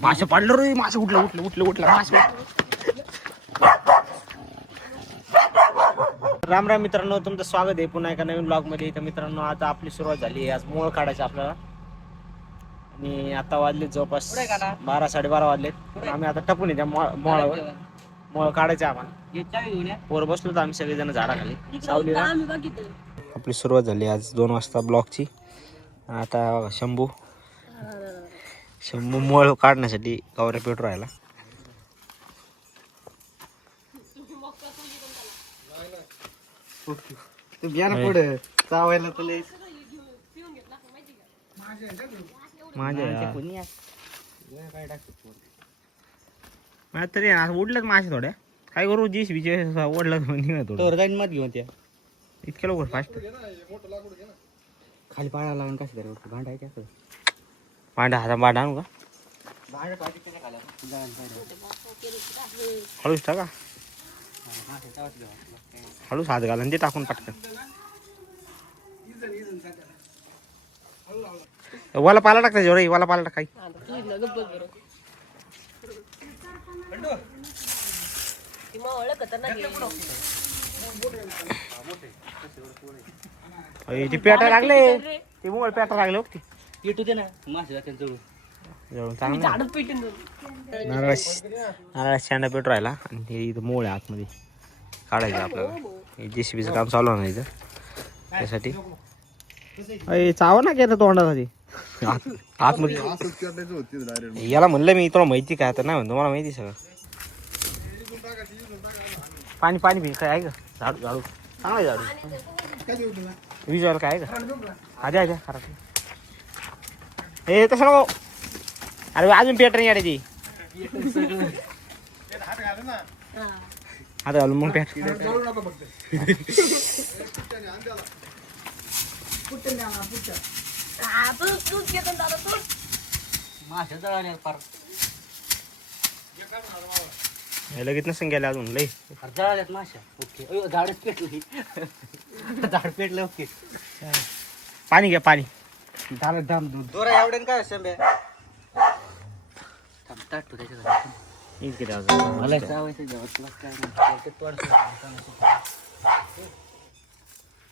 मासे पाडलं रे, मासे उठलं मासे. राम राम मित्रांनो, तुमचं स्वागत आहे पुन्हा एका नवीन ब्लॉग मध्ये. तर मित्रांनो, आता आपली सुरुवात झाली आहे. आज मोळ काढायचं आपल्याला आणि आता वाजले जवळपास 12-12:30 वाजलेत. आम्ही आता टपून येत्या मोळावर. मोळ काढायचं आम्हाला. वर बसलो तर आम्ही सगळेजण झाडाखाली सावलीला. आपली सुरुवात झाली आज 2 वाजता ब्लॉगची. आता शंभू मोळ काढण्यासाठी गवऱ्या पेट राहिला. तू घ्या ना पुढे चावायला तुला माझ्या तरी उडलं मासे थोड्या. काय करू, जीस बीचे ओढलं थोडं जाईन मत घेऊन त्या इतक्या लवकर फास्ट. खाली पाळा लागून कसं तरी भांडायचं असं भांडा आणू का? हळूच टाका, हळूच हात घाला ते टाकून पटकन. वाला पाला टाकता जेवढा वाला पाला टाकाय. ते पेटा लागले, ते मोळ पेटा लागले बघ. येतो ते ना मासे जवळ नारळा शेंडा पेट राहिला आणि ते इथं मोळ आहे आतमध्ये काढायचं आपल्याला. जेसीबीचं काम चालू आहे इथं त्यासाठी. चाव ना घेत तोंडासाठी आतमध्ये. याला म्हणलं मी, तुला माहिती काय? तर नाही म्हणतो मला माहिती सगळं. पाणी पी काय आहे का? झाडू चांगला झाडू विजवायला काय आहे का? आधी खराब. हे तसं नको. अरे अजून पेट नाही याडी ती. आता घालून मग पेट. लगेच नसून गेले अजून लई जळाल्यात माश्या. ओके झाडच पेटलं. झाड पेटलं. ओके पाणी घ्या पाणी. झालं धाम दूध दोरा एवढ्यान काय शंभे ताट मला चावायचं जेवण काय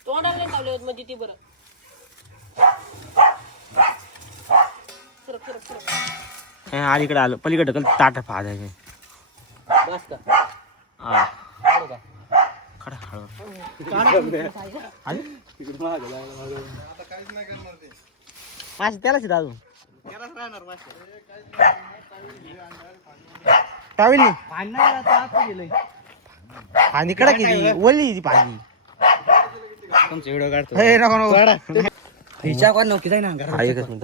तोंडाला नाही चावले होत म्हणजे ती बरं. अलीकडे आलो, पलीकडे कल ताट पाहायचे. बस का हा काढू का खडा हळू. तिकडे महाग लागला मासे त्यालाच येत अजून त्यालाच राहणार मासे. पाहिली पाणी कडा किती ओली ती पाणी. तुमचा व्हिडिओ काढतो. हे नको नको. हिच्या कोण नव्हती जाई ना एकच मिनिट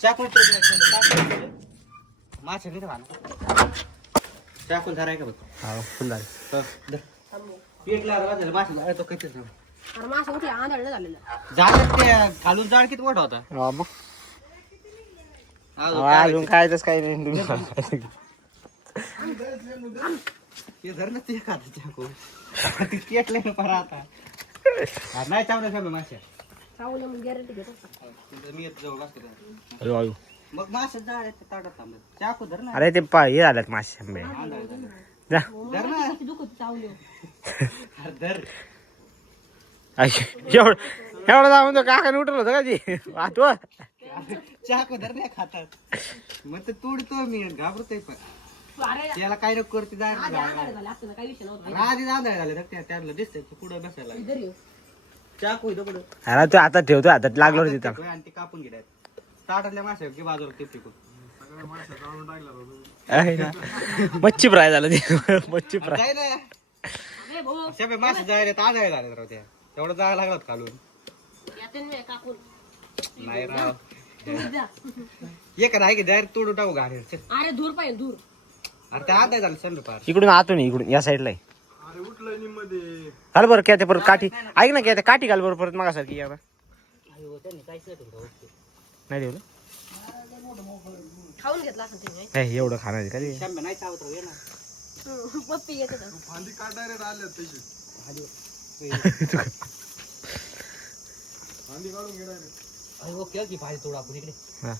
चाकून मासे नाही खाना. चाकून धराय का बघ. हा फुल झाली. पेटला वाजला मासे तो काहीच नाही. अरे मासा कुठे आंधळलं झालेलं. झाड ते खालून झाड किती मोठा होता. हा मग अजून काय तस काही नाही. ते धर ना ते खाता चाकू ते पेटले ना परा आता. नाही चावलं का मासे चावलं मग गॅरंटी घेतो. मी येत जाऊ बस अयो अयो. मग मासे जाळ ताटात थांबत चाकू धर ना. अरे ते हे झाल्यात मासे आंबे. जा धर ना दुखत चावले. धर एवढं जाऊन काकाने उठलं होतं का जी आठव. चाकू धर नाही खातात. मग ते तोडतो मी घाबरतोय पण अरे त्याला काय नको करते जाय झालं असतं ना, काही विषय नव्हता. आधी आंधळे झाले त्याला दिसतंय पुढे बसायला इधर येऊ. चाकू इथं पुढं अरे तू आता ठेवतो हातात लागलो तिथं. आणि ते कापून घे ताटातल्या मासे की बाजूला ते फेकून मच्छी फ्राय झालं ते. मच्छी फ्राय जाय ना अरे भाऊ शबे मासे जायला आंधळे झाले राव त्या तेवढं जायला लागला खालून. यातून मी कापून नाही राव तू जा. एक आहे की डायरेक्ट तोडून टाकू गाडी. अरे दूर पाहिजे दूर. अरे ते आंधळे झालं समजा पार. इकडून आतून इकडून या साईडला घाल बरं क्या ते परत काठी. ऐक ना क्या ते काठी घाल बरं परत मागासारखी. या नाही ठेवलं खाऊन घेतला असं ते. नाही एवढं खाणार का ते. शंभे नाही चावत राव ये ना. पप्पी येते ओके की भाजी तोड आपण इकडे. हा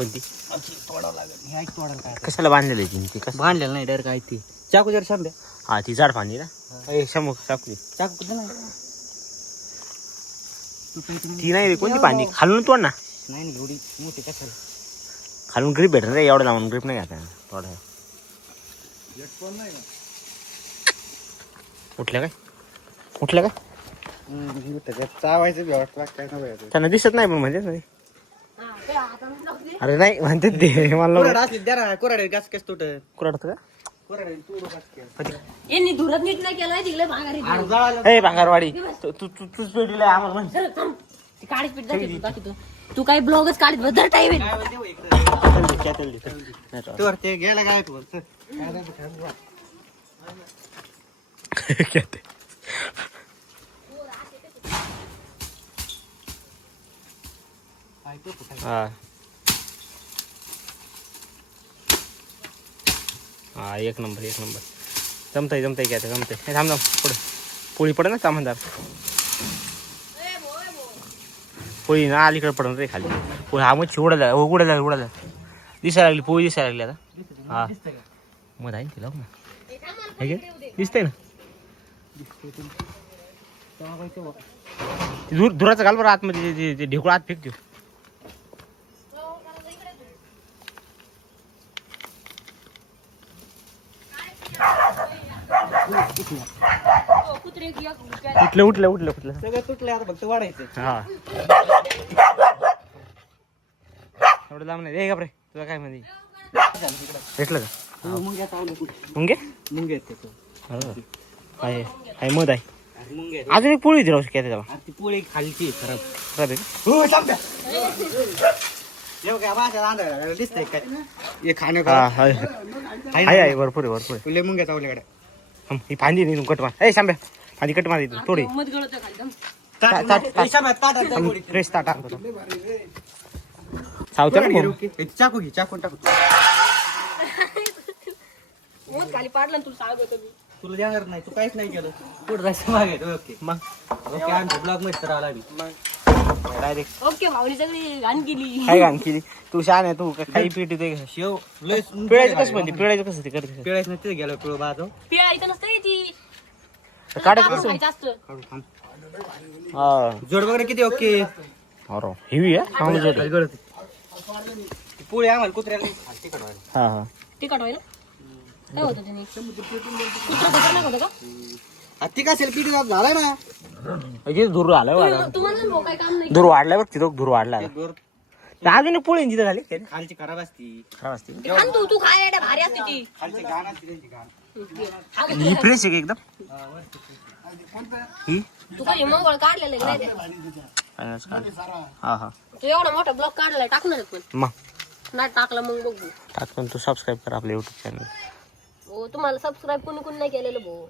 कोणती तोडावं लागेल हे तोडायला काय कशाला बांधलेली ती ती कसं बांधलेलं नाही डायरेक्ट काय ती चाकू जर शांब्या हा ती जाड फांदी ना ए शंभू टाकली चाकू कुठं नाही ती नाही रे कोणती फांदी खालून तोड ना नाही नाही एवढी मोठी कशाला खालून ग्रीप भेटत रे एवढं लावून ग्रीप नाही घातला थोडं उठल्या काय उठल्या काय चावायचं बी वाटतं काय नाही त्यांना दिसत नाही पण म्हणजे हा, ते हाताने लावते. अरे नाही म्हणते ते मला कोराडे गास केस तुट कुराडत का कोराडे तू यांनी धुरत नीट नाही केलाय तिकडे भागारी ए भांगारवाडी तू तू तू तूच पेटीला आम्हाला म्हण जरा थांब. ती काढीच पीठ दाखवतो तू काही ब्लॉगच काढत बदल टाईम तू ते गेला काय तू हा हा एक नंबर जमतंय काय ते जमतंय हे थांब पुढे पोळी पड ना सामानदार पोळी ना अलीकडे पडून रे खाली पोळी हा मग उडाला दिसायला लागली पोळी दिसायला लागली आता हा मग आहे तिला ना हे घे दिसतंय ना धुराचं घाल बरं आतमध्ये ते ढेकूळ आत फेकतो कुत्रे की एक- उठलं सगळं तुटलं आता फक्त वाढायचं हा एवढं लांब नाही का रे तुला काय म्हणते भेटलं का मुंग्या चावलं मुंगे मुंग्या आहेत त्याचं आहे मध आहे मुंग्या अजून एक पोळी दिला काय त्याला ती पोळी खालची खराब खराब आहे हो थांब्या काय माझ्या रांधायला दिसतंय काय हे खाणं का? का आहे भरपूर आहे तुले मुंग्या चावल्याकडे ही फांदी नाही कट मार ए सांब्या फांदी कट मार थोडी मध गळतं खाली थांब. फ्रेश ताटा सावतं ना चाकू घे चाकून टाकू मध खाली पाडलं ना तुला सांगतो मी तुला देणार नाही तू काहीच नाही केलं पुढे जायचं मागे ओके मग ओके आमच्या ब्लॉग मध्ये तर आला मी डायरेक्ट ओके भावनी सगळी घाण केली काय आणखी तू शान आहे तू काही पीठ ते शेव लय पिळायचं कसं म्हणते पिळायचं कसं ते करते पिळायचं नाही तिथे गेलो पिळ बाजू पिळा इथं नसतं ती काढायचं काढून कसं खायचं असतं हा जोड वगैरे किती ओके अरे हिवी आहे चांगलं जोड आहे. पोळी आम्हाला कुत्र्याला तिकड हा हा तिखट व्हायला काय होतं त्याने कुत्रा खतरनाक होतं का ती काय सेल्फी झालाय ना अगे धूर आलाय वाढला तुम्हाला भाऊ काय काम नाही धूर वाढलाय बघ तिथं धूर वाढला दोर अजून एक पोळी तिथं खाली खालची खराब असती खराब असते ते खान तू खायला भारी असते ती खालची घाण असते त्यांची घाण ही फ्रेश आहे का एकदम ही तू काही मंगळ काढलेलं आहे का नाही ते? हा हा तू एवढा मोठा ब्लॉग काढलाय टाकणार पण मग नाही टाकला मग बघू टाकून तू सबस्क्राईब कर आपल्या युट्यूब चॅनल हो तुम्हाला सबस्क्राईब कोणी नाही केलेलं भाऊ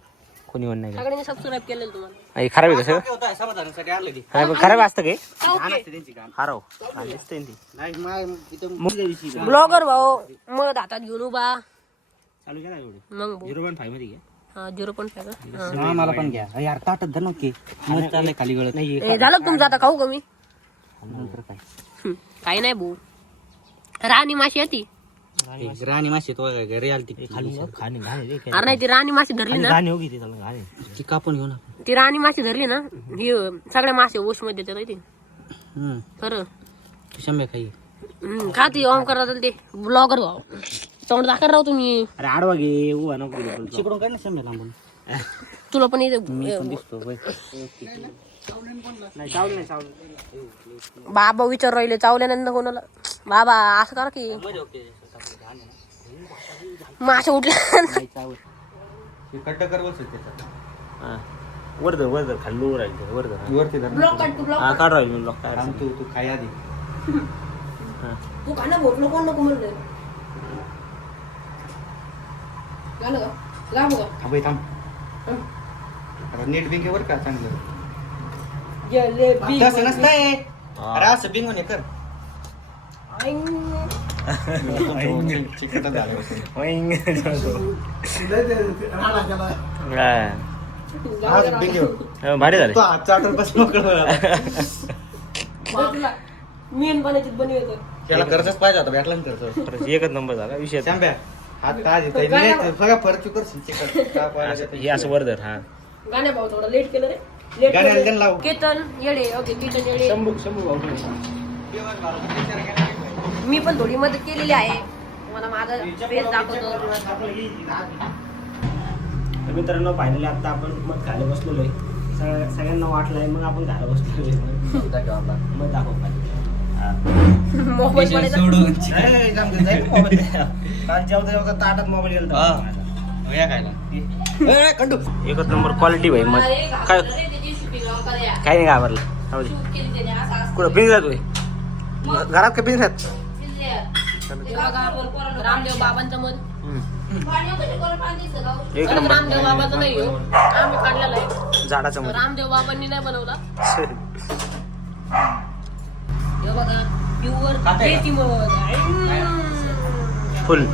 कोणी पण नाही सगळ्यांनी सबस्क्राईब केलेलं तुम्हाला का खराब आहे कसं होता समाधानासाठी आणलं ती खराब असतं काय घाण असते त्यांची घाण हरव दिसतंय ती नाही मग इथं ब्लॉगर भाऊ मग हातात घेऊन उभा चालू केला एवढे मग भाऊ 0.5 मध्ये घ्या हा 0.5 मला पण घ्या यार ताटत धर नक्की मग चाललंय खाली गळत नाही झालं का तुमचं आता खाऊ कमी नंतर काय काही नाही भाऊ राणी माशी होती राणी माशी तो घरी आली ती खाणे घाणे अरे नाही ती राणी माशी धरली ना घाणे होगी ते त्याला घाणे ती कापून घेऊ ना ती राणी माशी धरली ना ही सगळ्या मासे ओश मध्ये देतात ती खरं तू शंभे खाई का ती ओम करत ते ब्लॉगर भाऊ तोंड दाखल राहू तुम्ही अरे आडवा घे उभा नको तिकडून काय ना शंभे लांबून तुला पण इथे दिसतो नाही चावलं नाही चावलं बाबा विचार राहिले चावल्यानंतर कोणाला बाबा असं करा की मासे उठल्या कट्ट कर बस त्याचा हा वर खाल्लू राहील वर वरती धर ब्लॉक काढ तू ब्लॉक हा काढ राहील मी लोक थांब तू खाई आधी तू खाणं भोट नको नको म्हणलं झालं का लांब का थांब थांब आता नेट बिंग वर का चांगलं जलेबी तसं नसतंय अरे असं बिंग होणे कर चिकट झालं भारी झाले तो हात चाटून बस मोकळं तुला मेन बनायची बनवत त्याला खर्चच पाहिजे होता, भेटला ना खर्च. खरंच एकच नंबर झाला विषय. शांब्या, हात ताज येतोय. नाही, सगळं फरची करशील चिकट. का पाहिजे ते. हे असं वरदर हा गाण्या भाऊ थोडं लेट केलं रे. लेट गाण्याला त्याला लावू. केतन येडे. ओके केतन येडे. शंभू भाऊ मी पण थोडी मदत केलेली आहे. मला माझा फेस दाखवतो. तर मित्रांनो फायनली आता आपण मग खायला बसलेलो आहे. सगळ्यांना वाटलंय मग आपण खायला बसलेलो मग दाखव मोबाईल मध्ये काल जेवता जेवता ताटात मोबाईल गेला. या खायला. कंडू. एकच नंबर क्वालिटी भाई. मग काय काही नाही घाबरलं. जाऊ दे. कुठं पिंज राहतोय घरात का पिंज राहत. रामदेव बाबांचं मध. एक नंबर रामदेव बाबाचं नाही हो, आम्ही काढलेला आहे. झाडाचं मध. रामदेव बाबांनी नाही बनवला. हे बघा प्युअर देशी मध. फुल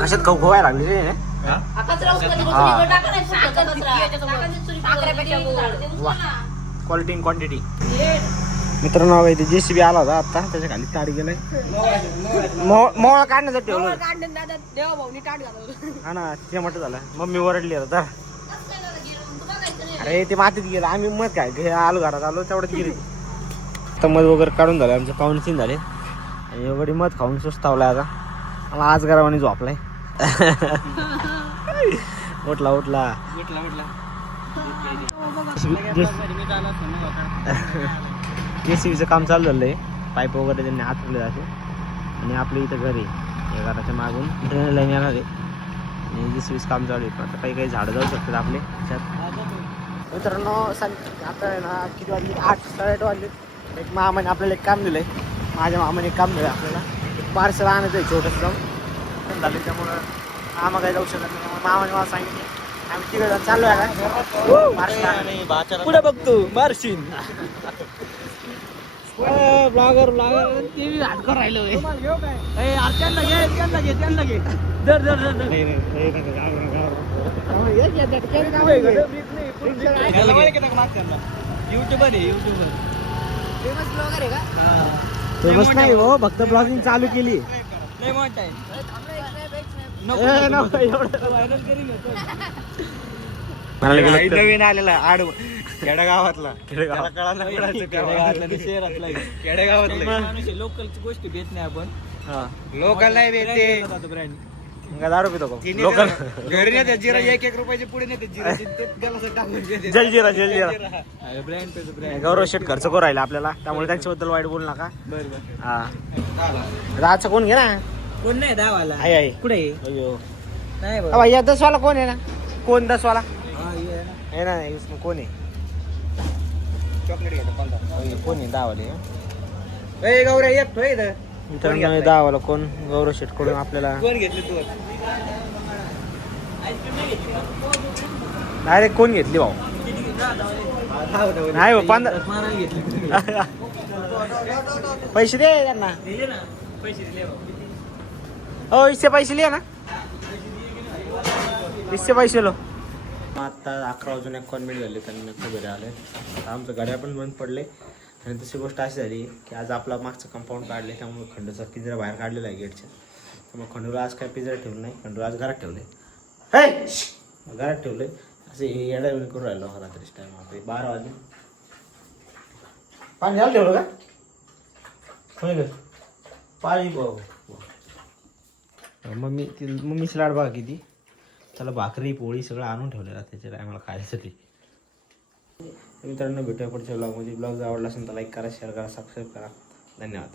कशात खाऊ खोवायला लागली रे. वा क्वालिटी इन क्वांटिटी. मित्रांनो बघा इथे JCB आला होता आता, त्याच्या खाली ताड गेलाय. मोळा काढण्यासाठी ठेवलं देवा भाऊनी टाट घालवलं. हा ना. ते म्हटलं झालं मम्मी ओरडली आता. अरे ते मातीत गेलं. आम्ही मध काय आलो घरात आलो तेवढ्यात गेली. तर मध वगैरे काढून झालं. आमचे पाहुणे 3 झाले आणि एवढी मध खाऊन सुस्तावलाय आता. मला आज गरवानी झोपलाय. उठला उठला. JCBचं काम चालू झालंय. पाईप वगैरे त्यांनी हातवले असे आणि आपल्या इथं घरी या घराच्या मागून ड्रेन लाईन येणार आहे आणि JCBचं काम चालू आहे. आता काही काही झाडं जाऊ शकतात आपले त्याच्यात. मित्रांनो आता आहे ना किती वाजले 8 साडेआठ वाजले. एक मामाने आपल्याला एक काम दिलंय. माझ्या मामाने एक काम दिलं आपल्याला. एक पार्सल आणायचं आहे छोटंसं जाऊन झालं. त्यामुळं मामा काही जाऊ शकत नाही. मामाने मला सांगितलं आम्ही तिकडे चाललो आहे का पुढे बघतो मारशीन. ब्लॉगर ब्लॉगर ते मी हातकर राहिलो. त्यांना घे दर युट्यूबर आहे. युट्यूबर फेमस नाही हो, फक्त ब्लॉगिंग चालू केली. नवीन आलेला आड खेडेगावातला. खेडेगावातला लोकलची गोष्टी भेट नाही आपण. लोकल नाही भेटते. ब्रँड दारू पितो लोकल घरी नेते जिरा 1-1 रुपयाचे पुढे नेते जिरा. Jaljeera brand brand. गौरव शेट खर्च करू राहिला आपल्याला, त्यामुळे त्यांच्याबद्दल वाईट बोलू नका. बरोबर. हा राजचा कोण घे ना. कोण नाही दावाला. आहे कुठे अयो नाही भैया 10 वाला कोण आहे ना. कोण 10 वाला बा. है ना. इसमें कोण आहे. चॉकलेट घेतो कोण आहे 10 वाले. गौऱ्या येत इथं. मित्रांनो 10 वाला कोण गौरव शेट कडून आपल्याला कोण घेतले तू. डायरेक्ट कोण घेतली भाऊ. नाही भाऊ 15 मारायला घेतली. पैसे दे त्यांना. दिले ना पैसे दिले. हो इससे पैसे लिया ना. इससे पैसे लो. आता 11 वाजून 1 मिनिट झाले. त्यांना घरी आले. आमचं गाड्या पण बंद पडले आणि दुसरी गोष्ट अशी झाली की आज आपला मागचं कंपाऊंड काढले, त्यामुळे खंडूचा पिंजरा बाहेर काढलेला आहे गेटच्या. त्यामुळे खंडूला आज काय पिंजरा ठेवलं नाही. खंडू आज घरात ठेवले. घरात ठेवले असे येडा करून राहिलो रात्रीच टाइम. आता 12 वाजले. पाणी घ्यायला ठेवलं का कोणी पाणी. मम्मीची लाड बघा किती. त्याला भाकरी पोळी सगळं आणून ठेवलेलं त्याच्या टायमाला खायसाठी. मित्रांनो भेटूया पुढच्या ब्लॉगमध्ये. ब्लॉग जर आवडला असेल तर लाईक करा, शेअर करा, सबस्क्राईब करा. धन्यवाद.